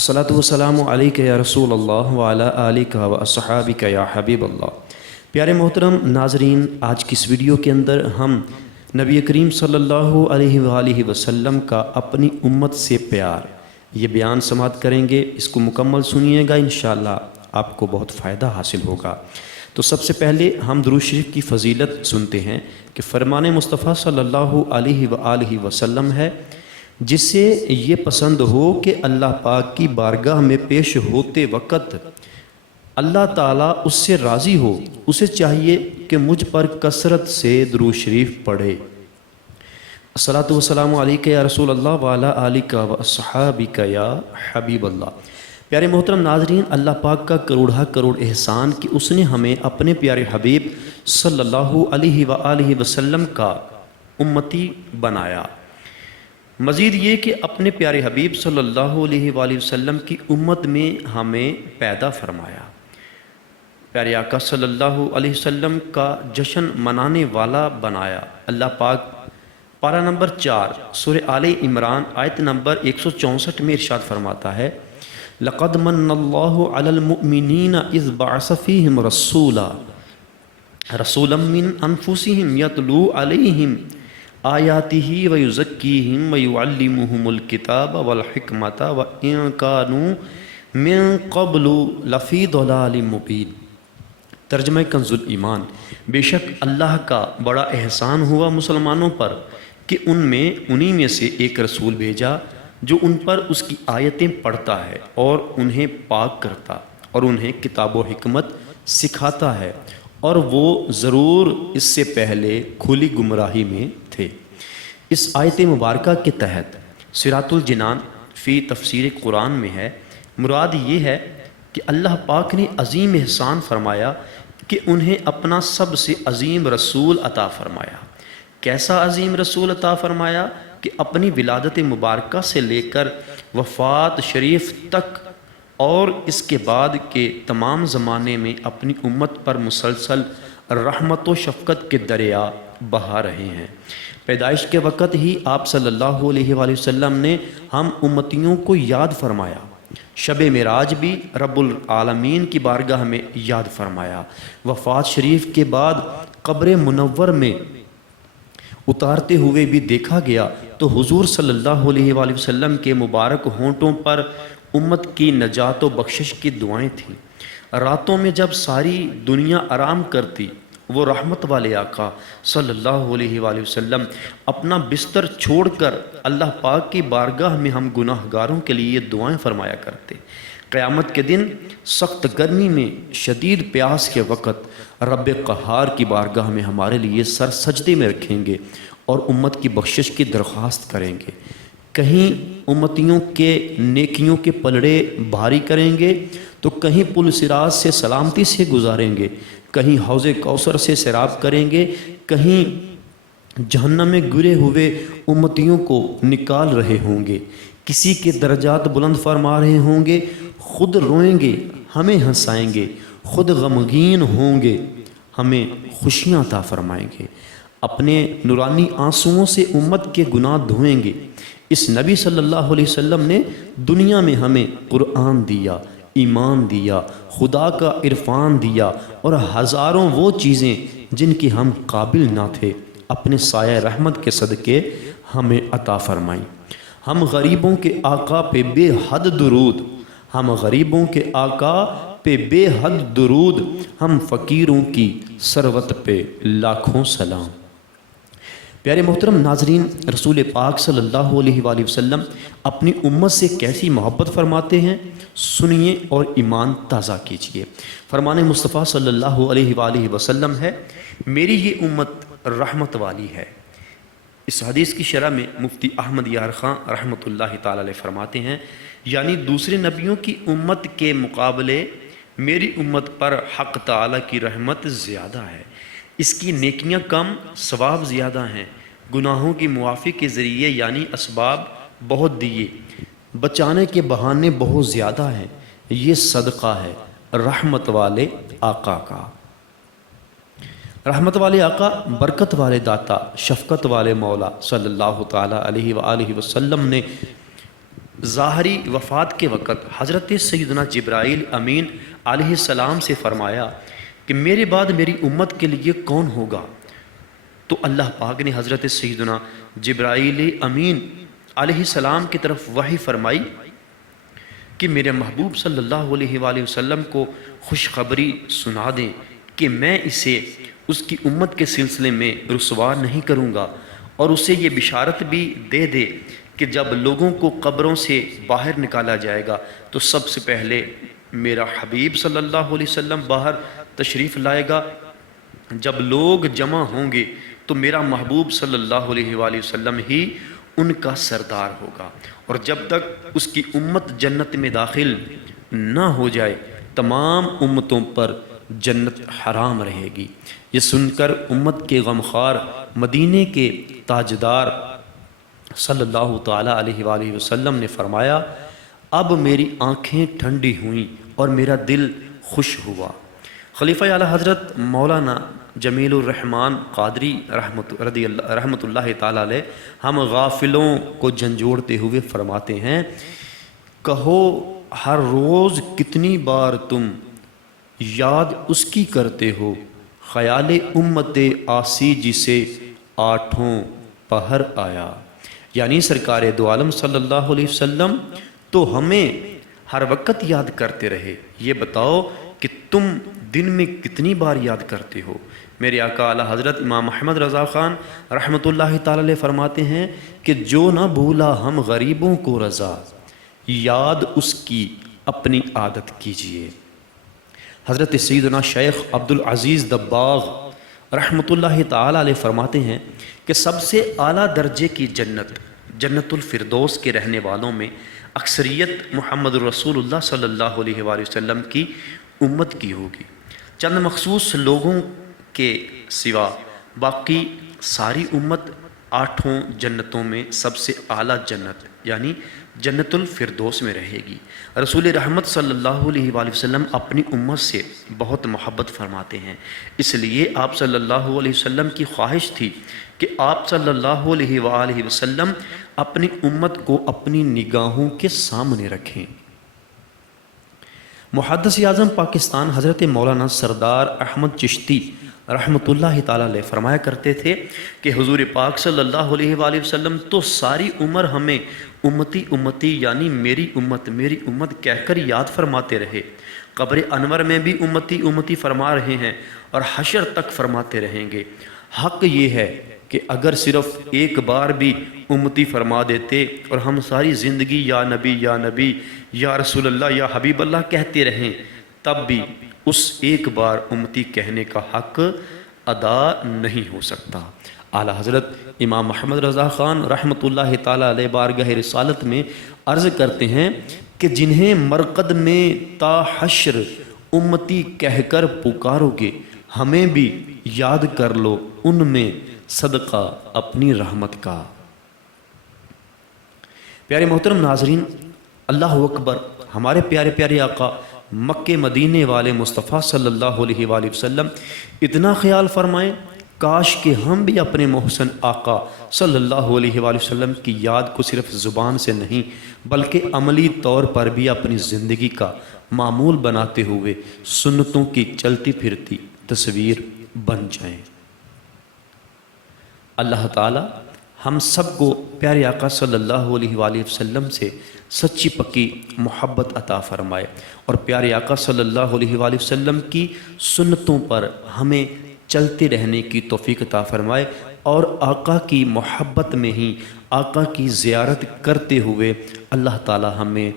الصلاۃ والسلام علیک یا رسول اللہ وعلی آلک و اصحابک یا حبیب اللہ۔ پیارے محترم ناظرین، آج کی اس ویڈیو کے اندر ہم نبی کریم صلی اللہ علیہ وآلہ وسلم کا اپنی امت سے پیار یہ بیان سماعت کریں گے۔ اس کو مکمل سنیے گا، انشاءاللہ آپ کو بہت فائدہ حاصل ہوگا۔ تو سب سے پہلے ہم درود شریف کی فضیلت سنتے ہیں کہ فرمان مصطفیٰ صلی اللہ علیہ وآلہ وسلم ہے، جس سے یہ پسند ہو کہ اللہ پاک کی بارگاہ میں پیش ہوتے وقت اللہ تعالیٰ اس سے راضی ہو، اسے چاہیے کہ مجھ پر کثرت سے درود شریف پڑھے۔ الصلاۃ والسلام علیک یا رسول اللہ وعلی آلک و اصحابک یا حبیب اللہ۔ پیارے محترم ناظرین، اللہ پاک کا کروڑہ کروڑ احسان کہ اس نے ہمیں اپنے پیارے حبیب صلی اللہ علیہ وآلہ وسلم کا امتی بنایا۔ مزید یہ کہ اپنے پیارے حبیب صلی اللہ علیہ وآلہ وسلم کی امت میں ہمیں پیدا فرمایا۔ پیارے آقا صلی اللہ علیہ وسلم کا جشن منانے والا بنایا۔ اللہ پاک پارہ نمبر 4 سورہ آل عمران آیت نمبر 164 میں ارشاد فرماتا ہے، لَقَدْ مَنَّ اللَّهُ عَلَى الْمُؤْمِنِينَ إِذْ بَعَثَ فِيهِمْ رَسُولًا مِّنْ أَنفُسِهِمْ يَتْلُو عَلَيْهِمْ آیاتہ ویزکیہم ویعلمہم الکتاب والحکمت وإن کانوا من قبل لفی ضلال مبین۔ ترجمہ کنز الایمان، بے شک اللہ کا بڑا احسان ہوا مسلمانوں پر کہ انہی میں سے ایک رسول بھیجا جو ان پر اس کی آیتیں پڑھتا ہے اور انہیں پاک کرتا اور انہیں کتاب و حکمت سکھاتا ہے، اور وہ ضرور اس سے پہلے کھلی گمراہی میں تھے۔ اس آیت مبارکہ کے تحت صراط الجنان فی تفسیر قرآن میں ہے، مراد یہ ہے کہ اللہ پاک نے عظیم احسان فرمایا کہ انہیں اپنا سب سے عظیم رسول عطا فرمایا۔ کیسا عظیم رسول عطا فرمایا کہ اپنی ولادت مبارکہ سے لے کر وفات شریف تک اور اس کے بعد کے تمام زمانے میں اپنی امت پر مسلسل رحمت و شفقت کے دریا بہا رہے ہیں۔ پیدائش کے وقت ہی آپ صلی اللہ علیہ وآلہ وسلم نے ہم امتیوں کو یاد فرمایا۔ شب معراج بھی رب العالمین کی بارگاہ میں یاد فرمایا۔ وفات شریف کے بعد قبر منور میں اتارتے ہوئے بھی دیکھا گیا تو حضور صلی اللہ علیہ وآلہ وسلم کے مبارک ہونٹوں پر امت کی نجات و بخشش کی دعائیں تھیں۔ راتوں میں جب ساری دنیا آرام کرتی، وہ رحمت والے آقا صلی اللہ علیہ وآلہ وسلم اپنا بستر چھوڑ کر اللہ پاک کی بارگاہ میں ہم گناہ گاروں کے لیے دعائیں فرمایا کرتے۔ قیامت کے دن سخت گرمی میں شدید پیاس کے وقت رب قہار کی بارگاہ میں ہمارے لیے سر سجدے میں رکھیں گے اور امت کی بخشش کی درخواست کریں گے۔ کہیں امتیوں کے نیکیوں کے پلڑے بھاری کریں گے تو کہیں پل صراط سے سلامتی سے گزاریں گے، کہیں حوض کوثر سے سیراب کریں گے، کہیں جہنم میں گرے ہوئے امتیوں کو نکال رہے ہوں گے، کسی کے درجات بلند فرما رہے ہوں گے، خود روئیں گے ہمیں ہنسائیں گے، خود غمگین ہوں گے ہمیں خوشیاں عطا فرمائیں گے، اپنے نورانی آنسوؤں سے امت کے گناہ دھوئیں گے۔ اس نبی صلی اللہ علیہ وسلم نے دنیا میں ہمیں قرآن دیا، ایمان دیا، خدا کا عرفان دیا اور ہزاروں وہ چیزیں جن کی ہم قابل نہ تھے، اپنے سایہ رحمت کے صدقے ہمیں عطا فرمائیں۔ ہم غریبوں کے آقا پہ بے حد درود، ہم غریبوں کے آقا پہ بے حد درود، ہم فقیروں کی ثروت پہ لاکھوں سلام۔ پیارے محترم ناظرین، رسول پاک صلی اللہ علیہ وآلہ وسلم اپنی امت سے کیسی محبت فرماتے ہیں، سنیے اور ایمان تازہ کیجیے۔ فرمان مصطفیٰ صلی اللہ علیہ وآلہ وسلم ہے، میری یہ امت رحمت والی ہے۔ اس حدیث کی شرح میں مفتی احمد یار خان رحمۃ اللہ تعالی علیہ فرماتے ہیں، یعنی دوسرے نبیوں کی امت کے مقابلے میری امت پر حق تعالی کی رحمت زیادہ ہے، اس کی نیکیاں کم، ثواب زیادہ ہیں، گناہوں کی معافی کے ذریعے یعنی اسباب بہت دیے، بچانے کے بہانے بہت زیادہ ہیں۔ یہ صدقہ ہے رحمت والے آقا کا۔ رحمت والے آقا، برکت والے داتا، شفقت والے مولا صلی اللہ تعالیٰ علیہ وآلہ وسلم نے ظاہری وفات کے وقت حضرت سیدنا جبرائیل امین علیہ السلام سے فرمایا کہ میرے بعد میری امت کے لیے کون ہوگا؟ تو اللہ پاک نے حضرت سیدنا جبرائیل امین علیہ السلام کی طرف وحی فرمائی کہ میرے محبوب صلی اللہ علیہ وآلہ وسلم کو خوشخبری سنا دیں کہ میں اسے اس کی امت کے سلسلے میں رسوا نہیں کروں گا، اور اسے یہ بشارت بھی دے دے کہ جب لوگوں کو قبروں سے باہر نکالا جائے گا تو سب سے پہلے میرا حبیب صلی اللہ علیہ وسلم باہر تشریف لائے گا۔ جب لوگ جمع ہوں گے تو میرا محبوب صلی اللہ علیہ وآلہ وسلم ہی ان کا سردار ہوگا، اور جب تک اس کی امت جنت میں داخل نہ ہو جائے تمام امتوں پر جنت حرام رہے گی۔ یہ سن کر امت کے غمخوار مدینے کے تاجدار صلی اللہ تعالیٰ علیہ وآلہ وسلم نے فرمایا، اب میری آنکھیں ٹھنڈی ہوئیں اور میرا دل خوش ہوا۔ خلیفہ اعلیٰ حضرت مولانا جمیل الرحمن قادری رحمۃ اللہ تعالیٰ علیہ ہم غافلوں کو جھنجھوڑتے ہوئے فرماتے ہیں، کہو ہر روز کتنی بار تم یاد اس کی کرتے ہو، خیال امت آسی جسے آٹھوں پہر آیا۔ یعنی سرکار دو عالم صلی اللہ علیہ وسلم تو ہمیں ہر وقت یاد کرتے رہے، یہ بتاؤ کہ تم دن میں کتنی بار یاد کرتے ہو؟ میرے آقا اعلیٰ حضرت امام احمد رضا خان رحمۃ اللہ تعالی علیہ فرماتے ہیں کہ جو نہ بھولا ہم غریبوں کو رضا، یاد اس کی اپنی عادت کیجیے۔ حضرت سیدنا شیخ عبدالعزیز دباغ رحمۃ اللہ تعالی علیہ فرماتے ہیں کہ سب سے اعلیٰ درجے کی جنت جنت الفردوس کے رہنے والوں میں اکثریت محمد رسول اللہ صلی اللہ علیہ وآلہ وسلم کی امت کی ہوگی۔ چند مخصوص لوگوں کے سوا باقی ساری امت آٹھوں جنتوں میں سب سے اعلیٰ جنت یعنی جنت الفردوس میں رہے گی۔ رسول رحمت صلی اللہ علیہ وآلہ وسلم اپنی امت سے بہت محبت فرماتے ہیں، اس لیے آپ صلی اللہ علیہ وسلم کی خواہش تھی کہ آپ صلی اللہ علیہ وآلہ وسلم اپنی امت کو اپنی نگاہوں کے سامنے رکھیں۔ محدث اعظم پاکستان حضرت مولانا سردار احمد چشتی رحمۃ اللہ تعالیٰ علیہ فرمایا کرتے تھے کہ حضور پاک صلی اللہ علیہ وآلہ وسلم تو ساری عمر ہمیں امتی امتی یعنی میری امت کہہ کر یاد فرماتے رہے، قبر انور میں بھی امتی امتی فرما رہے ہیں اور حشر تک فرماتے رہیں گے۔ حق یہ ہے کہ اگر صرف ایک بار بھی امتی فرما دیتے اور ہم ساری زندگی یا نبی یا رسول اللہ یا حبیب اللہ کہتے رہیں، تب بھی اس ایک بار امتی کہنے کا حق ادا نہیں ہو سکتا۔ اعلیٰ حضرت امام محمد رضا خان رحمۃ اللہ تعالیٰ علیہ بارگاہ رسالت میں عرض کرتے ہیں کہ جنہیں مرقد میں تا حشر امتی کہہ کر پکارو گے، ہمیں بھی یاد کر لو ان میں صدقہ اپنی رحمت کا۔ پیارے محترم ناظرین، اللہ اکبر، ہمارے پیارے پیارے آقا مکہ مدینے والے مصطفیٰ صلی اللہ علیہ وآلہ وسلم اتنا خیال فرمائیں، کاش کہ ہم بھی اپنے محسن آقا صلی اللہ علیہ وآلہ وسلم کی یاد کو صرف زبان سے نہیں بلکہ عملی طور پر بھی اپنی زندگی کا معمول بناتے ہوئے سنتوں کی چلتی پھرتی تصویر بن جائیں۔ اللہ تعالی ہم سب کو پیارے آقا صلی اللہ علیہ وآلہ وسلم سے سچی پکی محبت عطا فرمائے اور پیارے آقا صلی اللہ علیہ وآلہ وسلم کی سنتوں پر ہمیں چلتے رہنے کی توفیق عطا فرمائے اور آقا کی محبت میں ہی آقا کی زیارت کرتے ہوئے اللہ تعالی ہمیں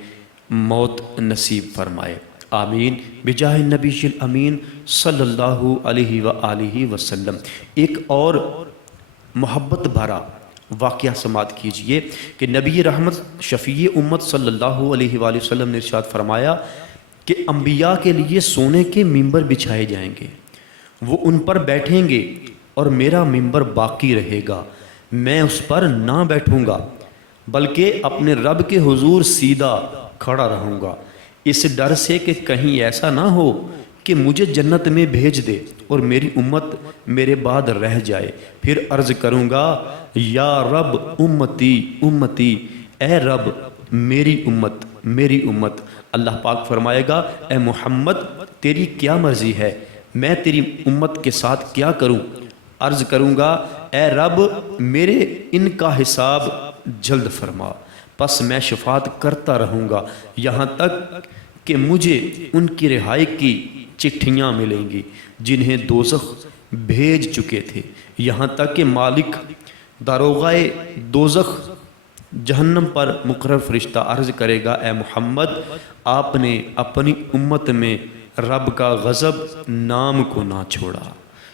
موت نصیب فرمائے، آمین بجاہ نبی الامین صلی اللہ علیہ وآلہ وسلم۔ ایک اور محبت بھرا واقعہ سماعت کیجئے کہ نبی رحمت شفیع امت صلی اللہ علیہ وآلہ وسلم نے ارشاد فرمایا کہ انبیاء کے لیے سونے کے ممبر بچھائے جائیں گے، وہ ان پر بیٹھیں گے اور میرا ممبر باقی رہے گا، میں اس پر نہ بیٹھوں گا بلکہ اپنے رب کے حضور سیدھا کھڑا رہوں گا، اس ڈر سے کہ کہیں ایسا نہ ہو کہ مجھے جنت میں بھیج دے اور میری امت میرے بعد رہ جائے، پھر عرض کروں گا یا رب امتی امتی، اے رب میری امت۔ اللہ پاک فرمائے گا اے محمد تیری کیا مرضی ہے، میں تیری امت کے ساتھ کیا کروں؟ عرض کروں گا اے رب میرے ان کا حساب جلد فرما، پس میں شفاعت کرتا رہوں گا یہاں تک کہ مجھے ان کی رہائی کی چٹھیاں ملیں گی جنہیں دوزخ بھیج چکے تھے، یہاں تک کہ مالک داروغائے دوزخ جہنم پر مقرر فرشتہ عرض کرے گا اے محمد آپ نے اپنی امت میں رب کا غضب نام کو نہ چھوڑا۔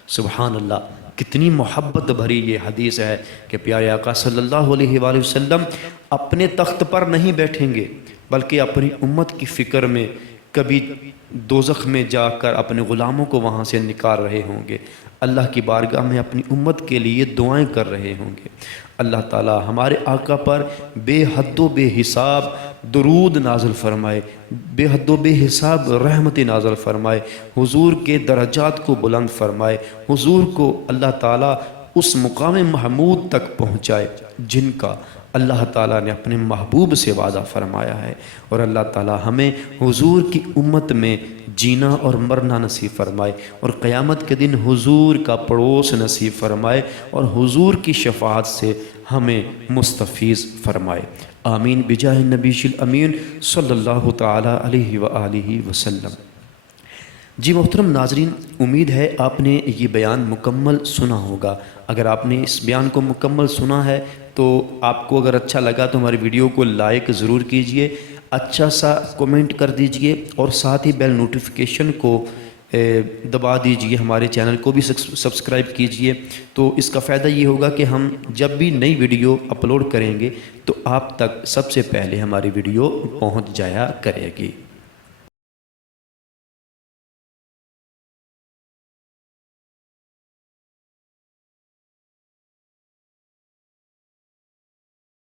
سبحان اللہ، کتنی محبت بھری یہ حدیث ہے کہ پیارے آقا صلی اللہ علیہ وآلہ وسلم اپنے تخت پر نہیں بیٹھیں گے بلکہ اپنی امت کی فکر میں کبھی دوزخ میں جا کر اپنے غلاموں کو وہاں سے نکال رہے ہوں گے، اللہ کی بارگاہ میں اپنی امت کے لیے دعائیں کر رہے ہوں گے۔ اللہ تعالی ہمارے آقا پر بے حد و بے حساب درود نازل فرمائے، بے حد و بے حساب رحمت نازل فرمائے، حضور کے درجات کو بلند فرمائے، حضور کو اللہ تعالی اس مقام محمود تک پہنچائے جن کا اللہ تعالیٰ نے اپنے محبوب سے وعدہ فرمایا ہے، اور اللہ تعالیٰ ہمیں حضور کی امت میں جینا اور مرنا نصیب فرمائے، اور قیامت کے دن حضور کا پڑوس نصیب فرمائے، اور حضور کی شفاعت سے ہمیں مستفیض فرمائے۔ آمین بجاہ النبی الامین صلی اللہ تعالیٰ علیہ وآلہ وسلم۔ جی محترم ناظرین، امید ہے آپ نے یہ بیان مکمل سنا ہوگا۔ اگر آپ نے اس بیان کو مکمل سنا ہے تو آپ کو اگر اچھا لگا تو ہماری ویڈیو کو لائک ضرور کیجئے، اچھا سا کومنٹ کر دیجئے، اور ساتھ ہی بیل نوٹیفیکیشن کو دبا دیجئے، ہمارے چینل کو بھی سبسکرائب کیجئے۔ تو اس کا فائدہ یہ ہوگا کہ ہم جب بھی نئی ویڈیو اپلوڈ کریں گے تو آپ تک سب سے پہلے ہماری ویڈیو پہنچ جایا کرے گی۔